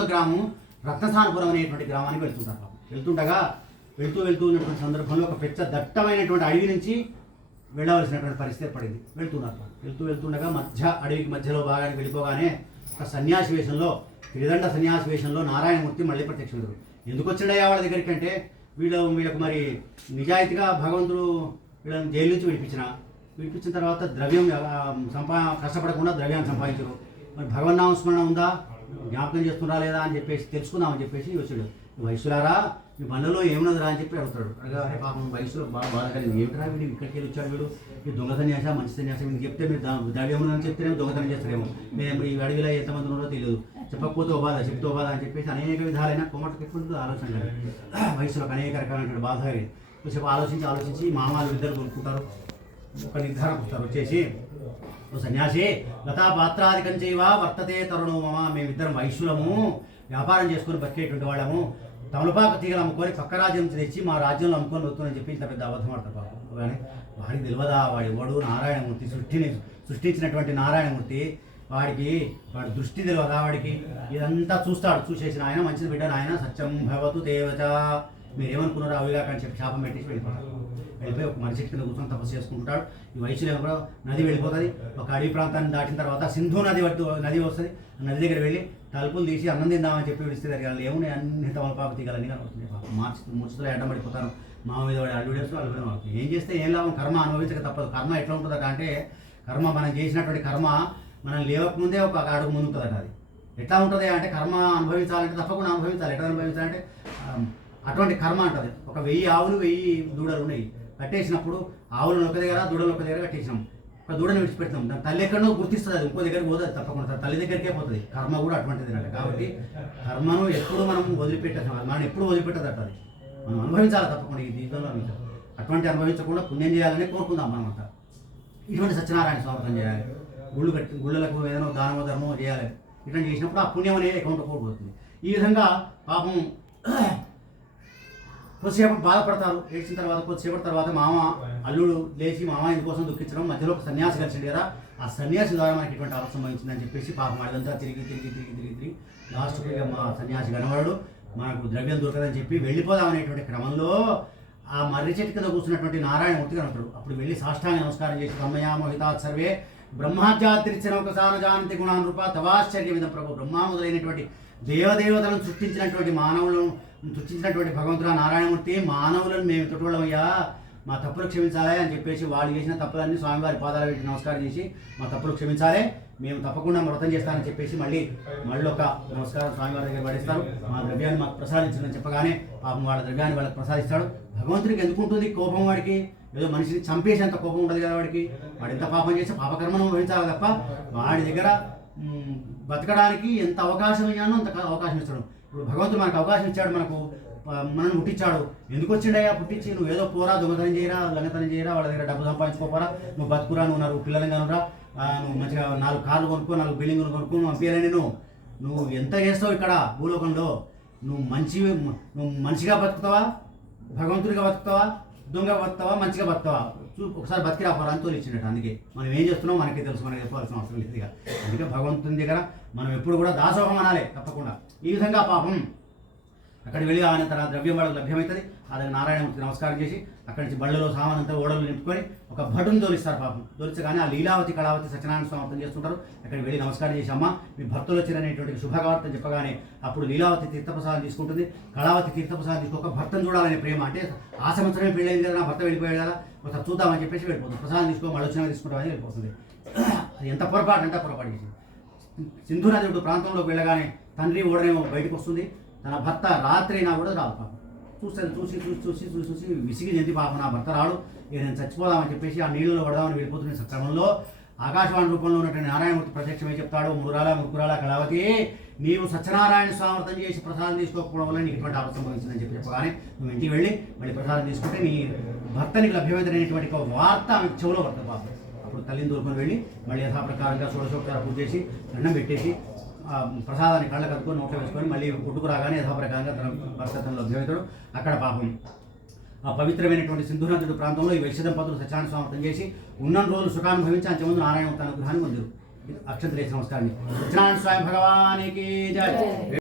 సొంత గ్రామం రత్నసానపురం అనేటువంటి గ్రామానికి వెళ్తుంటారు. వెళ్తూ ఉన్నటువంటి సందర్భంలో ఒక పెద్ద దట్టమైనటువంటి అడవి నుంచి వెళ్ళవలసినటువంటి పరిస్థితి ఏర్పడింది. వెళ్తుండగా అడవికి మధ్యలో భాగానికి వెళ్ళిపోగానే ఒక సన్యాసి వేషంలో, త్రిదండ సన్యాసి వేషంలో నారాయణమూర్తి మళ్ళీ ప్రత్యక్షుడు. ఎందుకు వచ్చిండయా వాళ్ళ దగ్గరికి అంటే, వీళ్ళకు మరి నిజాయితీగా భగవంతుడు వీళ్ళని జైలు నుంచి విడిపించిన తర్వాత ద్రవ్యం కష్టపడకుండా ద్రవ్యాన్ని సంపాదించరు. మరి భగవన్నామ స్మరణ ఉందా, జ్ఞాపకం చేస్తున్నారా లేదా అని చెప్పేసి తెలుసుకుందామని చెప్పేసి వచ్చాడు. వైశ్యులారా మీ బండ్లలో ఏమున్నదిరా అని చెప్పి అడుగుతాడు. అడగానే పాపం వయసులో బాధ కలిగింది. ఏమిట్రా వీడు ఇక్కడికి వెళ్ళి వచ్చాడు, వీడు ఈ దొంగ సన్యాస మంచి సన్యాసం మీకు చెప్తే మీరు ద్రవ్యం ఉందని చెప్తేనే దొంగతనం చేస్తారేమో, మేము ఈ అడవిలో ఎంతమంది ఉన్నారో తెలియదు, చెప్పకపోతే బాధ చెప్తే బాధ అని చెప్పేసి అనేక విధాలైన కొమ్మటకు ఎక్కువ ఆలోచన కలిగింది. వయసులోకి అనేక రకాలైన బాధ కలిగింది. కొంచెం ఆలోచించి మామాలు ఇద్దరు కొనుక్కుంటారు. ఒక నిర్ధారణకు వస్తారు. వచ్చేసి, ఓ సన్యాసి, లతాపాత్రాధికం చేయవా వర్తతే తరుణో మమ, మేమిద్దరం వైశ్యులము, వ్యాపారం చేసుకొని బతికేటువంటి వాళ్ళము, తమలపాకు తీగలు అమ్ముకొని పక్క రాజ్యం నుంచి తెచ్చి మా రాజ్యంలో అమ్ముకొని వస్తుందని చెప్పి ఇంత పెద్ద అబద్ధం ఆడతారు పాపం. కానీ వాడికి తెలియదా, వాడు నారాయణమూర్తి, సృష్టించినటువంటి నారాయణమూర్తి, వాడి దృష్టి తెలియదా వాడికి? ఇదంతా చూసేసిన ఆయన మంచిది బిడ్డ, ఆయన సత్యం భవతు దేవత, మీరేమనుకున్నారో అవిగా అని చెప్పి శాపం పెట్టేసి వెళ్ళిపోయి ఒక మనిషి కింద కూర్చొని తపస్సు చేసుకుంటాడు. ఈ వయసులో ఎవరో నది వెళ్ళిపోతుంది. ఒక అడవి ప్రాంతాన్ని దాటిన తర్వాత సింధు నది వస్తుంది. నది దగ్గర వెళ్ళి తలుపులు తీసి అన్నం తిందామని చెప్పి విడిస్తే వాళ్ళు ఏమున్నాయి, అన్ని తమలపాకు తీగలన్నీ కనబడుతుంది. మూర్చులో ఎడ్డబడిపోతారు. మా మీద వాడి అడ్వర్టైజ్ వాళ్ళు ఏం చేస్తే ఏం లాభం, కర్మ అనుభవించక తప్పదు. కర్మ ఎట్లా ఉంటుందట అంటే, కర్మ మనం చేసినటువంటి కర్మ మనం లేవకముందే ఒక అడుగు ముందు ఉంటుందట. అది ఎట్లా ఉంటుంది అంటే, కర్మ అనుభవించాలంటే తప్పకుండా అనుభవించాలి. ఎట్లా అనుభవించాలంటే అటువంటి కర్మ అంటుంది. ఒక 1000 ఆవులు 1000 దూడలు ఉన్నాయి. కట్టేసినప్పుడు ఆవులను ఒక దగ్గర దూడలు ఒక దగ్గర కట్టేసినాం. ఒక దూడని విడిచిపెడతాం. దాని తల్లి ఎక్కడో గుర్తిస్తుంది, అది ఇంకో దగ్గర పోతుంది తప్పకుండా, తల్లి దగ్గరికే పోతుంది. కర్మ కూడా అటువంటిది అంటే, కాబట్టి కర్మను ఎప్పుడు మనం వదిలిపెట్టాం, మనం ఎప్పుడు వదిలిపెట్టదట. అది మనం అనుభవించాలి తప్పకుండా, ఈ జీవితంలో అనుభవించాలి. అటువంటి అనుభవించకుండా పుణ్యం చేయాలని కోరుకుందాం మనమంతా. ఇటువంటి సత్యనారాయణ స్వాగతం చేయాలి. గుళ్ళలకు ఏదైనా దానమో ధర్మమో చేయాలి. ఇటువంటి చేసినప్పుడు ఆ పుణ్యం అనేది అకౌంట్ పోతుంది. ఈ విధంగా పాపం కొద్దిసేపు బాధపడతారు. ఏడ్చిన కొద్దిసేపటి తర్వాత మామ అల్లుడు లేచి మామ ఇందుకోసం దుఃఖించడం, మధ్యలో ఒక సన్యాసి కలిసింది కదా, ఆ సన్యాసి ద్వారా మనకి ఇటువంటి అవసరం సంభవించిందని చెప్పేసి పాపం అదంతా తిరిగి లాస్ట్కి మా సన్యాసి కనబడు, మనకు ద్రవ్యం దొరకదని చెప్పి వెళ్ళిపోదామనేటువంటి క్రమంలో ఆ మర్రి చెట్టు కింద కూర్చున్నటువంటి నారాయణమూర్తి కనబడతాడు. అప్పుడు వెళ్ళి సాష్టాంగ నమస్కారం చేసి, బ్రహ్మయా మోహితాత్ సర్వే బ్రహ్మాధ్యాత్రిచ్చిన ఒకసారి జానంతి గుణానురూప తవాశ్చర్య విధం ప్రభు, బ్రహ్మ మొదలైనటువంటి దేవదేవతలను సృష్టించినటువంటి సృష్టించినటువంటి భగవంతుడు నారాయణమూర్తి, మానవులను మేము తొట్టుకోవడమయ్యా, మా తప్పులు క్షమించాలి అని చెప్పేసి వాళ్ళు చేసిన తప్పులన్నీ స్వామివారి పాదాలు పెట్టి నమస్కారం చేసి, మా తప్పులు క్షమించాలి, మేము తప్పకుండా వ్రతం చేస్తానని చెప్పేసి మళ్ళీ ఒక నమస్కారం స్వామివారి దగ్గర పడేస్తారు. మా ద్రవ్యాన్ని మాకు ప్రసాదించిందని చెప్పగానే పాపం వాళ్ళ ద్రవ్యాన్ని వాళ్ళకి ప్రసాదిస్తాడు. భగవంతుడికి ఎందుకు ఉంటుంది కోపం? వాడికి ఏదో మనిషిని చంపేసేంత కోపం ఉండదు కదా వాడికి. వాడు ఎంత పాపం చేస్తే పాపకర్మను వహించాలి తప్ప, వాడి దగ్గర బతకడానికి ఎంత అవకాశం ఇచ్చానో అంత అవకాశం ఇస్తాడు. ఇప్పుడు భగవంతుడు మనకు అవకాశం ఇచ్చాడు, మనల్ని పుట్టించాడు. ఎందుకు వచ్చిండయా పుట్టించి? నువ్వు ఏదో పోరా, దొంగతనం చేయరా, లంగతనం చేయరా, వాళ్ళ దగ్గర డబ్బు సంపాదించుకోపోరా, నువ్వు బతుకురా, నువ్వు పిల్లలంగా నువ్వురా, నువ్వు మంచిగా 4 కార్లు కొనుక్కో, 4 బిల్డింగులు కొనుక్కో, నువ్వు పంపించాలి. నువ్వు ఎంత చేస్తావు ఇక్కడ భూలోకంలో? నువ్వు మనిషిగా బతుకుతావా, భగవంతుడిగా బతుకుతావా, దొంగ బతుకుతావా, మంచిగా బతుకుతావా? ఒకసారి బతికి రాపోరా అని తోలిచ్చిండట. అందుకే మనం ఏం చేస్తున్నాం మనకి తెలుసు, మనకి చెప్పాల్సిన అవసరం లేదు. ఇక అందుకే భగవంతుని దగ్గర మనం ఎప్పుడు కూడా దాసోహం అనాలి తప్పకుండా. ఈ విధంగా పాపం అక్కడికి వెళ్ళి ఆయన తన ద్రవ్యం వాళ్ళకి లభ్యమవుతుంది. అదే నారాయణమూర్తికి నమస్కారం చేసి అక్కడి నుంచి బళ్ళలో సామానంతా ఓడలు నింపుకొని ఒక భటుని తోలిస్తారు. పాపం తోలిచగానే ఆ లీలావతి కళావతి సత్యనారాయణ స్వామి అర్థం చేస్తుంటారు. అక్కడికి వెళ్ళి నమస్కారం చేసి, అమ్మ మీ భర్తలు వచ్చినటువంటి శుభవార్తను చెప్పగానే అప్పుడు లీలావతి తీర్థప్రసాదం తీసుకుంటుంది. కళావతి తీర్థప్రసాదం తీసుకోక భర్తను చూడాలనే ప్రేమ, అంటే ఆ సంవత్సరమే పెళ్ళైంది కదా, నా భర్త వెళ్ళిపోయాడు కదా, ఒకసారి చూద్దామని చెప్పేసి వెళ్ళిపోతుంది. ప్రసాదం తీసుకో, మళ్ళీ వచ్చినా తీసుకుంటామని వెళ్ళిపోతుంది. అది ఎంత పొరపాటు అంటే పొరపాటు చేసింది. సింధు నది ప్రాంతంలోకి వెళ్ళగానే తండ్రి ఓడనేమో బయటకు వస్తుంది. తన భర్త రాత్రి అయినా కూడా రాదు. పాపం చూసి విసిగి చెంది, పాపం నా భర్త రాడు, ఇక నేను చచ్చిపోదామని చెప్పేసి ఆ నీళ్ళలో పడదామని వెళ్ళిపోతున్న క్రమంలో ఆకాశవాణి రూపంలో ఉన్నటువంటి నారాయణమూర్తి ప్రత్యక్షమే చెప్తాడు, ముక్కురాల కళావతి, నీవు సత్యనారాయణ స్వామి వ్రతం చేసి ప్రసాదం తీసుకోకపోవడం వల్ల నీకు ఇటువంటి ఆపద సంభవించిందని చెప్పగానే నువ్వు ఇంటికి వెళ్ళి మళ్ళీ ప్రసాదం తీసుకుంటే నీ భర్తనికి లభ్యమైనటువంటి ఒక వార్త ఆమెకు చెవులో పడుతుంది. పాపం అప్పుడు తల్లిని దూరుకొని వెళ్ళి మళ్ళీ యథాప్రకారంగా షోడశోపచార పూజ చేసి దండం పెట్టేసి ప్రసాదాన్ని కళ్ళ కట్టుకొని నోట్లో వేసుకొని మళ్ళీ పుట్టుకు రాగానే యథాప్రకారంగా తన భర్త తన లభ్యమవుతాడు. అక్కడ పాపం ఆ పవిత్రమైనటువంటి సింధునదుడు ప్రాంతంలో ఈ వైశ్య దంపతులు సత్యనారాయణ స్వామి వ్రతం చేసి ఉన్న రోజులు సుఖానుభవించి అంచెముందు నారాయణ తన గృహాన్ని పొందారు. అక్షంతలేసి నమస్కారం. సత్యనారాయణ స్వామి భగవానికి జై.